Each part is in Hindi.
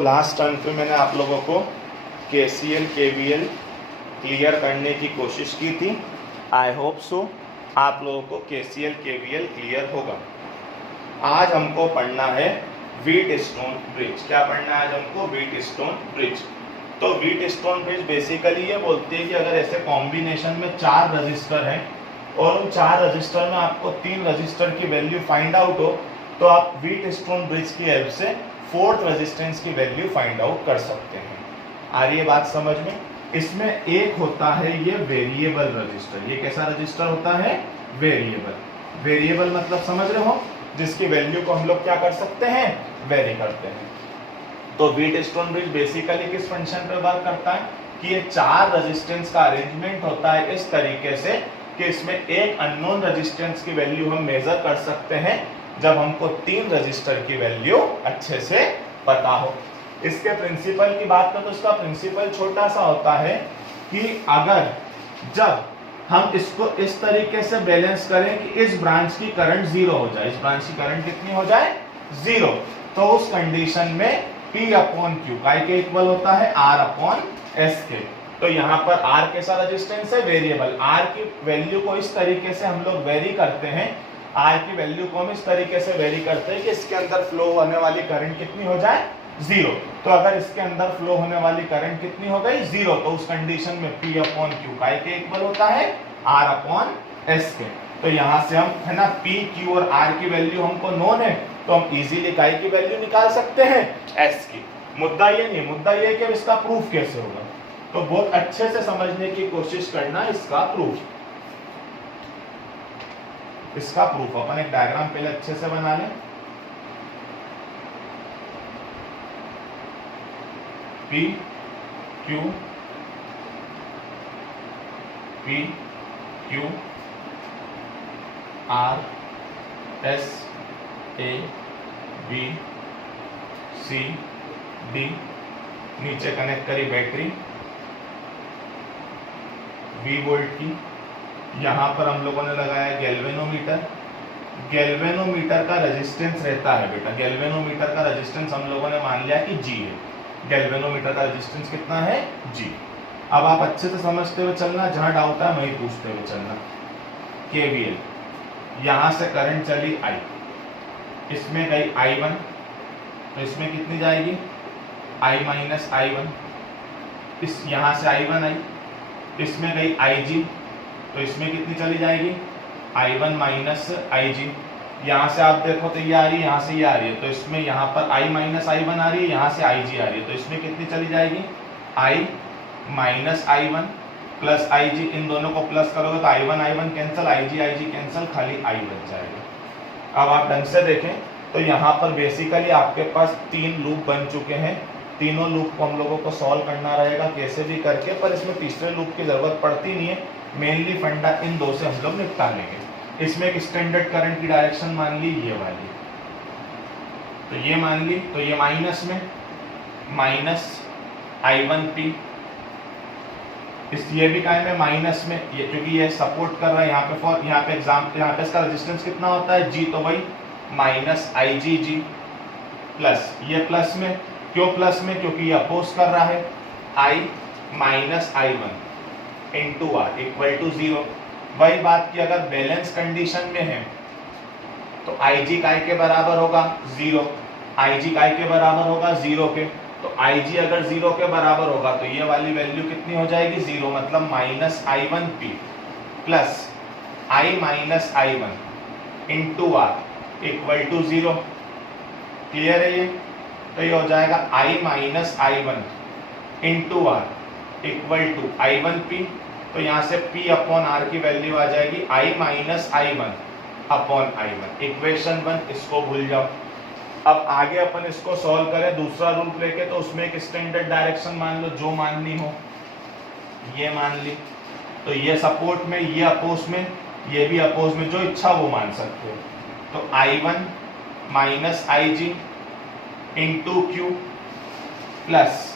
लास्ट टर्म पे मैंने आप लोगों को KCL KVL क्लियर करने की कोशिश की थी। आई होप सो आप लोगों को KCL KVL क्लियर होगा। आज हमको पढ़ना है व्हीटस्टोन ब्रिज। क्या पढ़ना है आज हमको? Wheatstone bridge. तो व्हीटस्टोन ब्रिज बेसिकली ये बोलती है कि अगर ऐसे कॉम्बिनेशन में 4 रजिस्टर हैं और उन 4 रजिस्टर में आपको 3 रजिस्टर की वैल्यू फाइंड आउट हो तो आप व्हीटस्टोन ब्रिज की हेल्प से 4th रेजिस्टेंस की वैल्यू फाइंड आउट कर सकते हैं। आ रही है बात समझ में? इसमें एक होता है ये वेरिएबल रजिस्टर। ये कैसा रजिस्टर होता है? वेरिएबल। वेरिएबल मतलब समझ रहे हो, जिसकी वैल्यू को हम लोग क्या कर सकते हैं? वेरी करते हैं। तो व्हीटस्टोन ब्रिज बेसिकली किस फंक्शन पे वर्क करता है कि ये 4 रेजिस्टेंस का अरेंजमेंट होता है इस तरीके से कि इसमें एक अननोन रेजिस्टेंस की वैल्यू हम मेजर कर सकते हैं जब हमको 3 रजिस्टर की वैल्यू अच्छे से पता हो। इसके प्रिंसिपल की बात करें तो इसका प्रिंसिपल छोटा सा होता है कि अगर जब हम इसको इस तरीके से बैलेंस करें कि इस ब्रांच की करंट 0 हो जाए, इस ब्रांच की करंट कितनी हो जाए? 0, तो उस कंडीशन में P अपॉन Q काय के इक्वल होता है R अपॉन S के। तो यहाँ पर R कैसा रेजिस्टेंस है? वेरिएबल। R की वैल्यू को इस तरीके से हम लोग वेरी करते हैं, R की वैल्यू को हम इस तरीके से वेरी करते हैं कि इसके अंदर फ्लो होने वाली करंट कितनी हो जाए? 0। तो अगर इसके अंदर फ्लो होने वाली करंट कितनी हो गई? 0, तो उस कंडीशन में P अपॉन Q काय के इक्वल होता है? R अपॉन S के। तो यहाँ से हम है ना P, Q और R की वैल्यू हमको नोन है तो हम इजीली काय की वैल्यू निकाल सकते हैं? S की। मुद्दा ये नहीं, मुद्दा ये कि इसका प्रूफ कैसे होगा। तो बहुत अच्छे से समझने की कोशिश करना इसका प्रूफ। इसका प्रूफ अपन एक डायग्राम पहले अच्छे से बना लें। P Q P Q R S A B C D, नीचे कनेक्ट करी बैटरी V वोल्ट की। यहाँ पर हम लोगों ने लगाया गैल्वेनोमीटर। गैल्वेनोमीटर का रेजिस्टेंस रहता है बेटा, गैल्वेनोमीटर का रेजिस्टेंस हम लोगों ने मान लिया कि G है। गैल्वेनोमीटर का रेजिस्टेंस कितना है? G। अब आप अच्छे से समझते हुए चलना, जहां डाउट है वही पूछते हुए चलना। KVL, यहां से करंट चली I, इसमें गई I1, तो इसमें कितनी जाएगी? I minus I1। इस यहां से I1 आई, इसमें गई IG, तो इसमें कितनी चली जाएगी? I1 minus IG। यहाँ से आप देखो तो ये आ रही है, यहाँ से ये आ रही है, तो इसमें यहाँ पर I माइनस I1 आ रही है, यहाँ से IG आ रही है, तो इसमें कितनी चली जाएगी? I minus I1 plus IG। इन दोनों को प्लस करोगे तो I1 कैंसिल, IG कैंसिल, खाली I बच जाएगा। अब आप ढंग से देखें तो यहाँ पर बेसिकली आपके पास 3 लूप बन चुके हैं। तीनों लूप को हम लोगों को सॉल्व करना रहेगा कैसे भी करके, पर इसमें तीसरे लूप की जरूरत पड़ती नहीं है। मेनली फंडा इन 2 से हम लोग निपटा लेंगे। इसमें एक स्टैंडर्ड करंट की डायरेक्शन मान ली ये वाली, तो ये मान ली, तो ये माइनस में माइनस I1P, इस ये भी काय में माइनस में, ये क्योंकि ये सपोर्ट कर रहा है यहाँ पे फॉर, यहाँ पे एग्जाम्पल, यहाँ पे इसका रेजिस्टेंस कितना होता है? G, तो वही माइनस IgG प्लस, ये प्लस में, क्यों प्लस में? क्योंकि ये अपोज कर रहा है। I minus I1 into R equal to 0। वही बात की अगर बैलेंस कंडीशन में है तो Ig काय के बराबर होगा? 0। Ig काय के बराबर होगा? 0 के। तो Ig अगर 0 के बराबर होगा तो ये वाली वैल्यू कितनी हो जाएगी? 0, मतलब minus I1P plus I minus I1 into R equal to 0। Clear है ये? तो ये हो जाएगा I minus I1 into R equal to I1P, तो यहाँ से P अपॉन R की वैल्यू आ जाएगी I minus I1 upon I1। Equation 1 इसको भूल जाओ। अब आगे अपन इसको सॉल्व करें दूसरा रूल लेके, तो उसमें एक स्टैंडर्ड डायरेक्शन मान लो, जो माननी हो ये मान ली। तो ये सपोर्ट में, ये अपोज में, ये भी अपोज में, जो इच्छा वो मान सकते हो। तो I1 minus IG into Q plus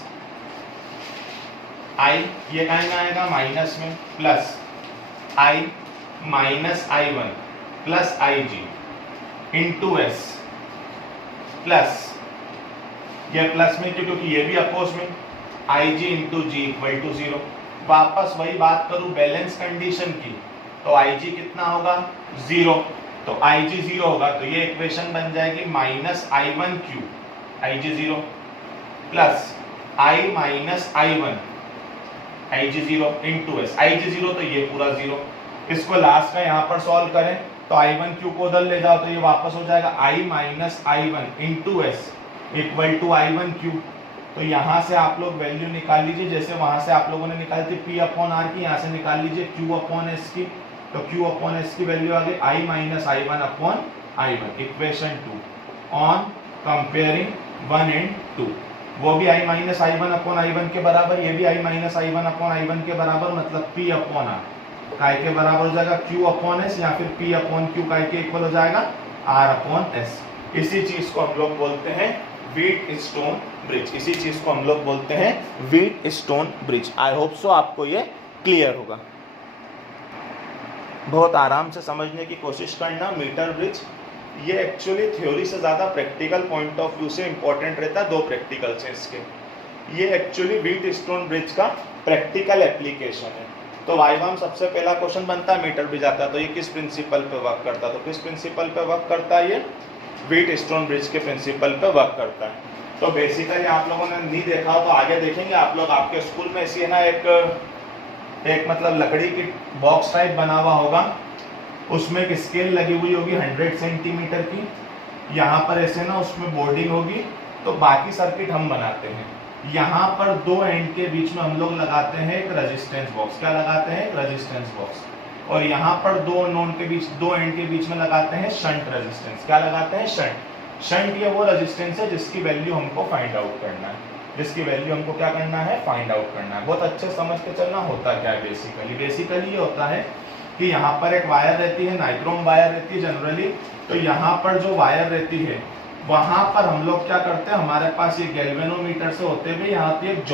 I, ये कहाँ में आएगा? माइनस में, plus I minus I1 plus IG into S plus ये प्लस में क्यों, क्योंकि ये भी अपोज में, IG into G equal to 0। वापस वही बात करूं बैलेंस कंडीशन की, तो IG कितना होगा 0, तो IG 0 होगा, तो ये इक्वेशन बन जाएगी minus I1 Q, IG 0 plus I minus I1 IG 0 into S, IG 0 तो ये पूरा 0। इसको लास्ट में यहाँ पर सॉल्व करें तो I1 क्यू को उधर ले जाओ तो ये वापस हो जाएगा I minus I1 into S equal to I1 Q. तो यहाँ से आप लोग वैल्यू निकाल लीजिए, जैसे वहां से आप लोगों ने निकाली थी P अपॉन R की, यहाँ से निकाल लीजिए Q अपॉन S की, तो Q अपॉन S की वैल्यू आ गई I minus I1 upon I1 equation 2 on comparing 1 and 2। वो भी I minus I1 upon I1 के बराबर, ये भी I minus I1 upon I1 के बराबर, मतलब P अपॉन R काय के बराबर हो जाएगा Q अपॉन S, या फिर P अपॉन Q काय के इक्वल हो जाएगा R अपॉन S। इसी चीज को हम लोग बोलते हैं व्हीट स्टोन ब्रिज, इसी चीज को हम लोग बोलते हैं wheat stone bridge. I hope so आपको ये क्लियर होगा। बहुत आराम से समझने की कोशिश करना। मीटर ब्रिज ये एक्चुअली थ्योरी से ज़्यादा प्रैक्टिकल पॉइंट ऑफ व्यू से इंपॉर्टेंट रहता है। 2 प्रैक्टिकल्स हैं इसके। ये एक्चुअली व्हीट स्टोन ब्रिज का प्रैक्टिकल एप्लीकेशन है। तो वाइवा में सबसे पहला क्वेश्चन बनता है मीटर ब्रिज आता है तो ये किस प्रिंसिपल पे वर्क करता है, तो किस प्रिंसिपल पे वर्क करता है, ये व्हीट स्टोन ब्रिज के प्रिंसिपल पे वर्क करता है। तो बेसिकली आप लोगों ने नहीं देखा हो तो आगे देखेंगे आप लोग। आपके स्कूल में ऐसी है ना एक मतलब लकड़ी की बॉक्स टाइप बना हुआ होगा, उसमें एक स्केल लगी हुई होगी 100 सेंटीमीटर की। यहाँ पर ऐसे ना उसमें बोर्डिंग होगी, तो बाकी सर्किट हम बनाते हैं। यहाँ पर 2 एंड के बीच में हम लोग लगाते हैं एक रेजिस्टेंस बॉक्स। क्या लगाते हैं, एक रेजिस्टेंस बॉक्स। और यहाँ पर 2 एंड के बीच में लगाते हैं शंट रेजिस्टेंस। क्या लगाते हैं, शंट। शंट ये वो रेजिस्टेंस है जिसकी वैल्यू हमको फाइंड आउट करना है, जिसकी वैल्यू हमको क्या करना है, फाइंड आउट करना है। बहुत अच्छे समझ के चलना। होता क्या है बेसिकली ये होता है कि यहाँ पर एक वायर रहती है, नाइक्रोम वायर रहती है जनरली। तो यहाँ पर जो वायर रहती है वहां पर हम लोग क्या करते हैं, हमारे पास ये गैल्वेनोमीटर से होते हुए यहाँ होती है एक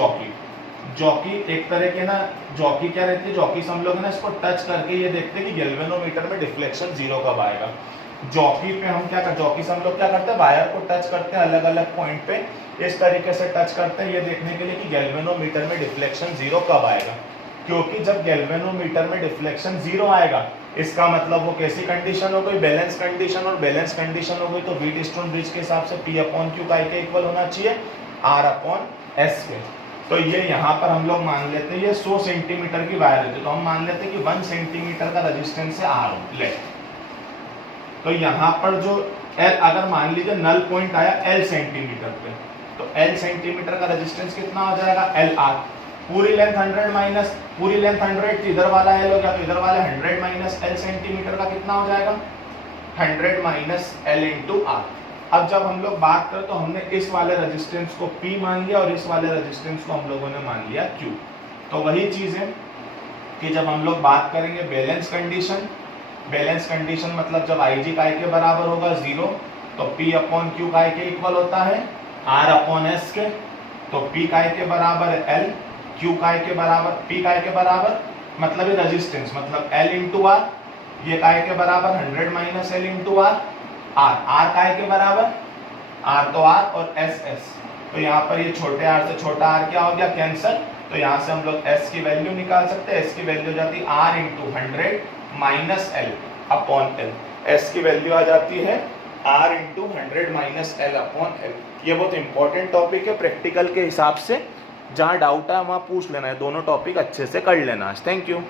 जॉकी एक तरह के ना, जॉकी क्या रहती है, जॉकी से हम लोग ना इसको टच करके ये देखते हैं कि गैल्वेनोमीटर में डिफ्लेक्शन 0 कब आएगा। जॉकी पे हम क्या कर, जॉकी से हम लोग क्या करते हैं, वायर को टच करते हैं अलग अलग पॉइंट पे, इस तरीके से टच करते हैं ये देखने के लिए कि गैल्वेनोमीटर में डिफ्लेक्शन 0 कब आएगा। क्योंकि जब गैल्वेनोमीटर में डिफ्लेक्शन 0 आएगा इसका मतलब वो कैसी कंडीशन हो गई, बैलेंस कंडीशन। और बैलेंस कंडीशन हो गई तो व्हीट स्टोन ब्रिज के हिसाब से P अपॉन Q काय के इक्वल होना चाहिए R अपॉन S के। तो ये यहाँ पर हम लोग मान लेते हैं ये 100 सेंटीमीटर की वायर है, तो हम मान लेते हैं कि 1 सेंटीमीटर का रेजिस्टेंस है R ले। तो यहाँ पर जो L अगर मान लीजिए नल पॉइंट आया L सेंटीमीटर पे, तो L सेंटीमीटर का रेजिस्टेंस कितना हो जाएगा, LR। पूरी लेंथ 100 माइनस, पूरी लेंथ 100 इधर वाला L हो गया, तो इधर वाले 100 माइनस L सेंटीमीटर का कितना हो जाएगा, 100 माइनस L इंटू R। अब जब हम लोग बात करें तो हमने इस वाले रेजिस्टेंस को P मान लिया और इस वाले रेजिस्टेंस को हम लोगों ने मान लिया Q। तो वही चीज है कि जब हम लोग बात करेंगे बैलेंस कंडीशन, बैलेंस कंडीशन मतलब जब IG काय के बराबर होगा 0 तो P अपॉन Q काय के इक्वल होता है R अपॉन S के। तो P काय के बराबर L, Q काय के बराबर, P काय के बराबर मतलब ये रेजिस्टेंस मतलब L इंटू R, ये काय के बराबर 100 minus L into R, R काय के बराबर, R तो R और S। तो यहाँ पर ये छोटे r से छोटा r क्या हो गया, कैंसल। तो यहाँ से हम लोग S की वैल्यू निकाल सकते हैं। S की वैल्यू हो जाती है R into 100 minus L upon L। S की वैल्यू आ जाती है R into 100 minus L upon L। ये बहुत इंपॉर्टेंट टॉपिक है प्रैक्टिकल के हिसाब से, जहाँ डाउट है वहाँ पूछ लेना है। दोनों टॉपिक अच्छे से कर लेना। Thank you.